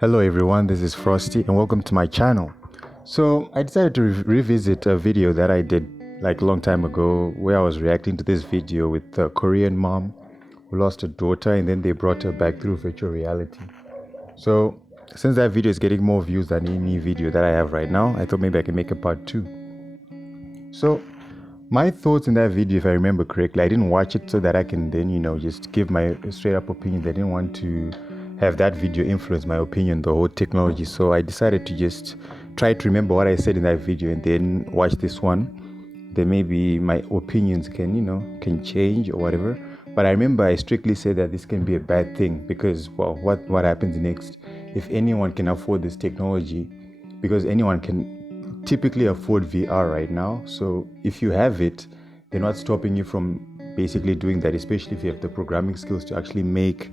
Hello everyone, this is Frosty and welcome to my channel. So I decided to revisit a video that I did like a long time ago where I was reacting to this video with a Korean mom who lost her daughter and then they brought her back through virtual reality. So since that video is getting more views than any video that I have right now, I thought maybe I can make a part 2. So my thoughts in that video, if I remember correctly, I didn't watch it so that I can then, just give my straight up opinion. I didn't want to have that video influence my opinion, the whole technology. So I decided to just try to remember what I said in that video and then watch this one. Then maybe my opinions can change or whatever. But I remember I strictly said that this can be a bad thing because, well, what happens next? If anyone can afford this technology, because anyone can typically afford VR right now. So if you have it, they're not stopping you from basically doing that, especially if you have the programming skills to actually make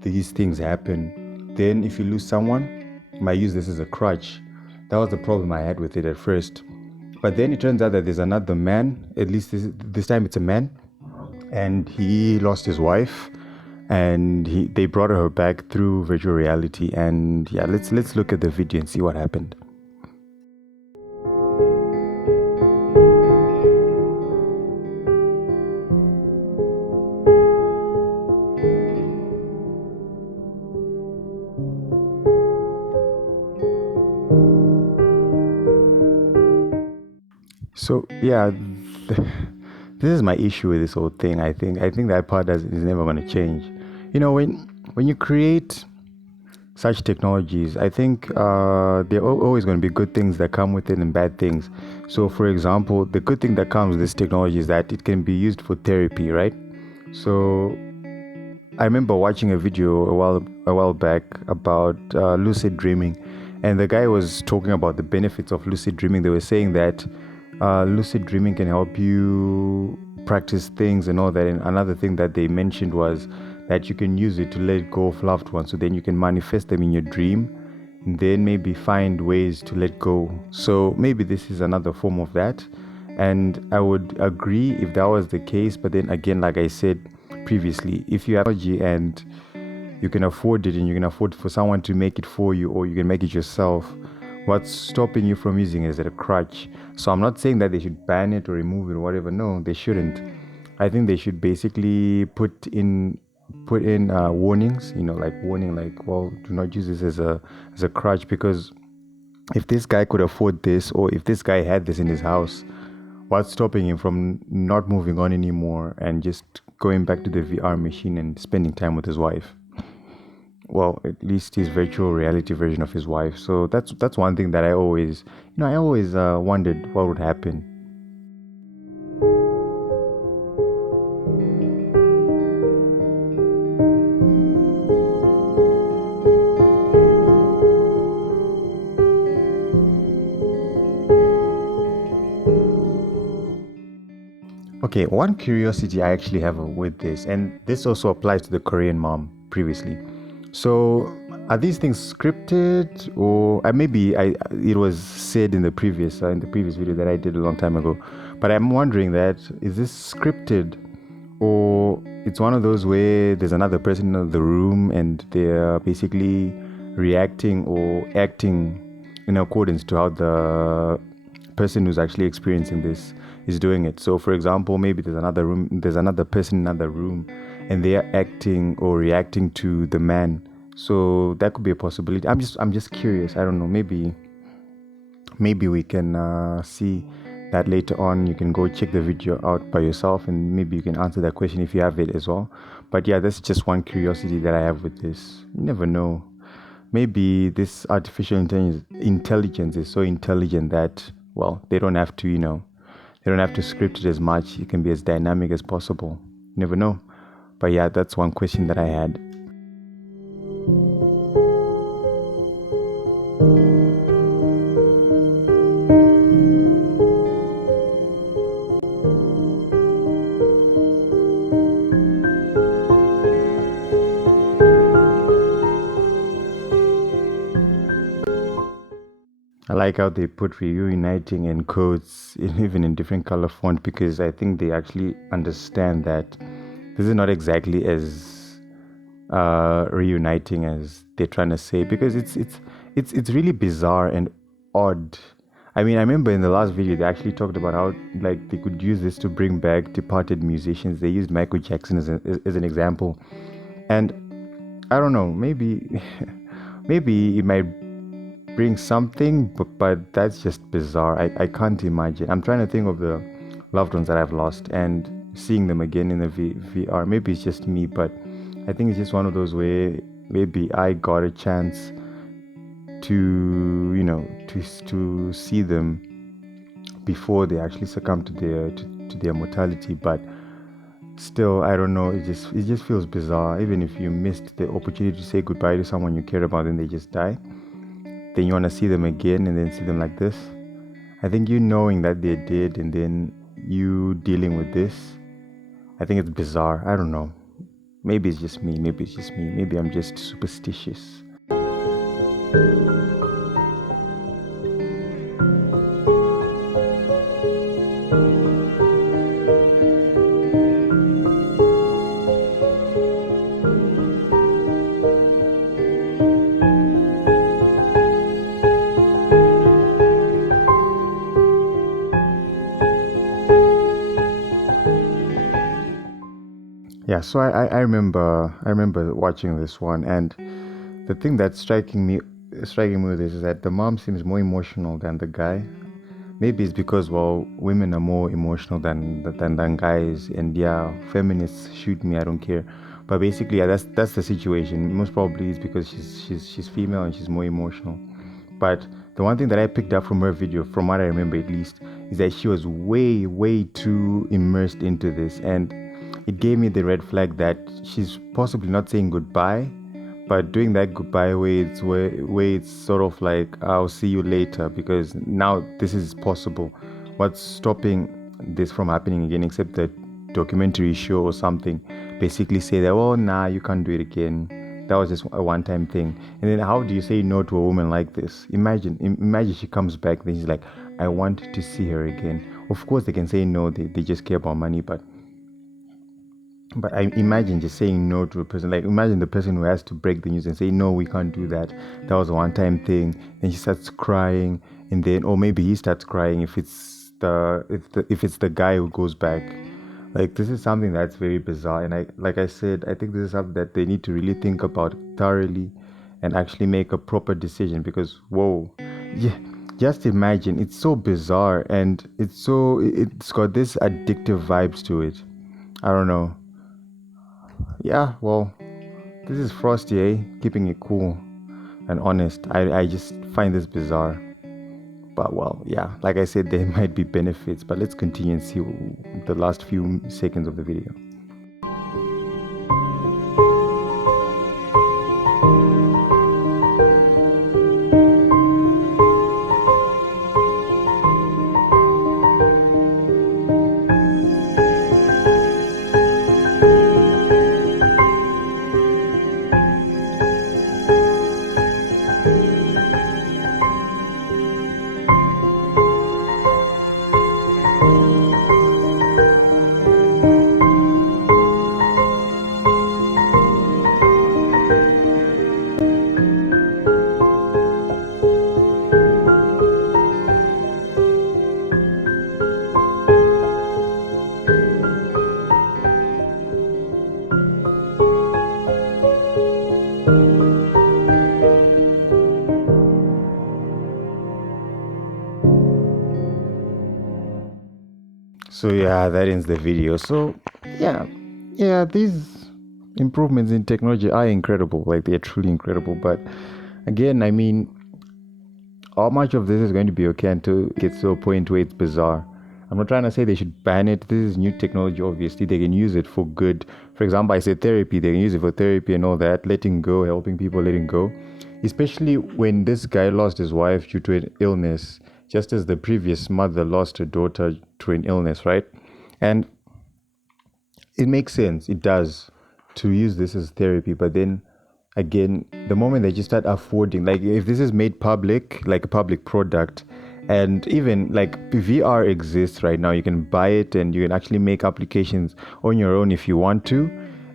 these things happen. Then if you lose someone, you might use this as a crutch. That was the problem I had with it at first. But then it turns out that there's another man, at least this time it's a man, and he lost his wife and they brought her back through virtual reality. And yeah, let's look at the video and see what happened. So yeah, this is my issue with this whole thing. I think that part is never going to change. When you create such technologies, I think there are always going to be good things that come with it and bad things. So for example, the good thing that comes with this technology is that it can be used for therapy, right? So I remember watching a video a while back about lucid dreaming, and the guy was talking about the benefits of lucid dreaming. They were saying that lucid dreaming can help you practice things and all that. And another thing that they mentioned was that you can use it to let go of loved ones. So then you can manifest them in your dream and then maybe find ways to let go. So maybe this is another form of that. And I would agree if that was the case. But then again, like I said previously, if you have technology and you can afford it and you can afford for someone to make it for you or you can make it yourself, what's stopping you from using it as a crutch? So I'm not saying that they should ban it or remove it or whatever. No, they shouldn't. I think they should basically put in warnings, well, do not use this as a crutch, because if this guy could afford this or if this guy had this in his house, what's stopping him from not moving on anymore and just going back to the VR machine and spending time with his wife? Well, at least his virtual reality version of his wife. So that's one thing that I always wondered what would happen. Okay, one curiosity I actually have with this, and this also applies to the Korean mom previously. So are these things scripted, or it was said in the previous video that I did a long time ago, but I'm wondering that is this scripted, or it's one of those where there's another person in the room and they're basically reacting or acting in accordance to how the person who's actually experiencing this is doing it. So for example, maybe there's another person in another room and they are acting or reacting to the man. So that could be a possibility. I'm just curious. I don't know. Maybe we can see that later on. You can go check the video out by yourself and maybe you can answer that question if you have it as well. But yeah, that's just one curiosity that I have with this. You never know. Maybe this artificial intelligence is so intelligent that, well, they don't have to script it as much. It can be as dynamic as possible. You never know. But yeah, that's one question that I had. I like how they put reuniting in quotes, even in different color font, because I think they actually understand that this is not exactly as reuniting, as they're trying to say, because it's really bizarre and odd. I mean, I remember in the last video they actually talked about how like they could use this to bring back departed musicians. They used Michael Jackson as an example, and I don't know, maybe maybe it might bring something, but that's just bizarre. I can't imagine. I'm trying to think of the loved ones that I've lost and seeing them again in the VR. Maybe it's just me, but I think it's just one of those where maybe I got a chance to, to see them before they actually succumb to their mortality. But still, I don't know, it just feels bizarre. Even if you missed the opportunity to say goodbye to someone you care about and they just die, then you want to see them again and then see them like this. I think you knowing that they're dead and then you dealing with this, I think it's bizarre. I don't know, maybe it's just me, maybe I'm just superstitious. Yeah, so I remember watching this one, and the thing that's striking me with this is that the mom seems more emotional than the guy. Maybe it's because, well, women are more emotional than guys, and yeah, feminists shoot me, I don't care. But basically, yeah, that's the situation. Most probably it's because she's female and she's more emotional. But the one thing that I picked up from her video, from what I remember at least, is that she was way too immersed into this, and it gave me the red flag that she's possibly not saying goodbye, but doing that goodbye way it's sort of like, I'll see you later, because now this is possible. What's stopping this from happening again, except the documentary show or something basically say that, oh nah, you can't do it again, that was just a one-time thing. And then how do you say no to a woman like this? Imagine she comes back, then she's like, I want to see her again. Of course they can say no, they just care about money, but I imagine just saying no to a person. Like, imagine the person who has to break the news and say, no, we can't do that, that was a one-time thing. Then she starts crying, and then, or maybe he starts crying if it's the guy who goes back. Like, this is something that's very bizarre, and like I said, I think this is something that they need to really think about thoroughly and actually make a proper decision, because whoa, yeah, just imagine, it's so bizarre, and it's got this addictive vibes to it. I don't know. Yeah, well, this is Frosty, keeping it cool and honest. I just find this bizarre. But well, yeah, like I said, there might be benefits, but let's continue and see the last few seconds of the video. So yeah, that ends the video. So yeah, these improvements in technology are incredible. Like, they're truly incredible. But again, I mean, how much of this is going to be okay until it gets to a point where it's bizarre? I'm not trying to say they should ban it. This is new technology, obviously. They can use it for good. For example, I said therapy. They can use it for therapy and all that. Letting go, helping people letting go. Especially when this guy lost his wife due to an illness, just as the previous mother lost her daughter to an illness, right? And it makes sense, it does, to use this as therapy. But then again, the moment that you start affording, like, if this is made public, like a public product, and even like VR exists right now, you can buy it and you can actually make applications on your own if you want to.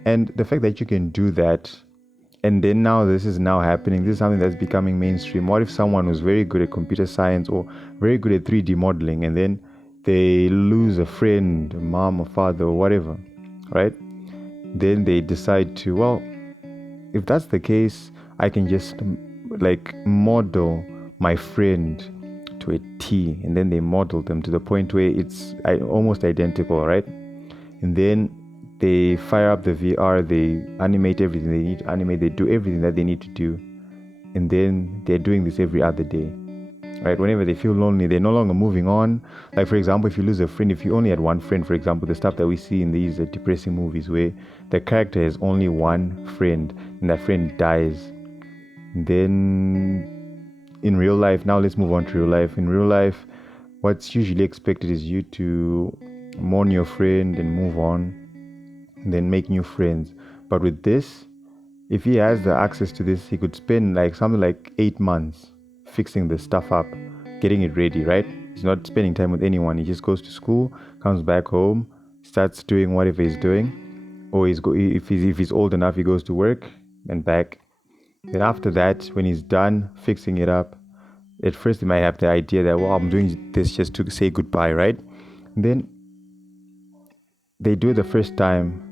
And the fact that you can do that And then now this is now happening. This is something that's becoming mainstream. What if someone was very good at computer science or very good at 3D modeling, and then they lose a friend, a mom or father or whatever, right? Then they decide to, well, if that's the case, I can just like model my friend to a T, and then they model them to the point where it's almost identical, right? And then they fire up the VR, they animate everything they need to animate, they do everything that they need to do, and then they're doing this every other day, right? Whenever they feel lonely, they're no longer moving on. Like, for example, if you lose a friend, if you only had one friend, for example, the stuff that we see in these depressing movies where the character has only one friend and that friend dies, then in real life, now let's move on to real life. In real life, what's usually expected is you to mourn your friend and move on, and then make new friends. But with this, if he has the access to this, he could spend like something like 8 months fixing the stuff up, getting it ready, right? He's not spending time with anyone. He just goes to school, comes back home, starts doing whatever he's doing, or if he's old enough, he goes to work and back. Then after that, when he's done fixing it up, at first he might have the idea that, well, I'm doing this just to say goodbye, right? And then they do it the first time,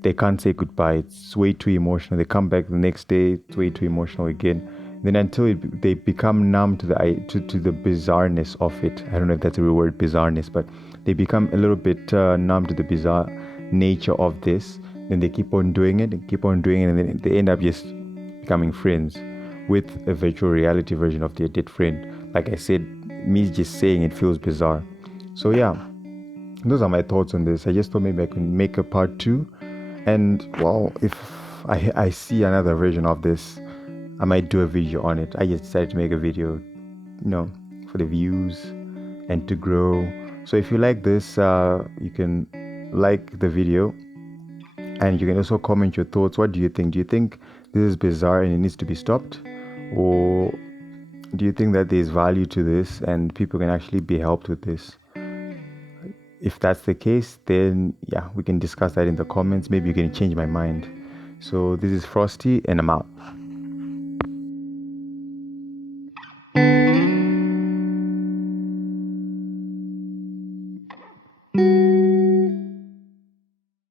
they can't say goodbye. It's way too emotional. They come back the next day, it's way too emotional again. Then until they become numb to the bizarreness of it. I don't know if that's a real word, bizarreness, but they become a little bit numb to the bizarre nature of this. Then they keep on doing it and keep on doing it, and then they end up just becoming friends with a virtual reality version of their dead friend. Like I said, me just saying it feels bizarre. So yeah, those are my thoughts on this. I just thought maybe I could make a part 2. And well, if I see another version of this, I might do a video on it. I just decided to make a video, for the views and to grow. So if you like this, you can like the video, and you can also comment your thoughts. What do you think? Do you think this is bizarre and it needs to be stopped? Or do you think that there's value to this and people can actually be helped with this? If that's the case, then yeah, we can discuss that in the comments. Maybe you can change my mind. So this is Frosty, and I'm out.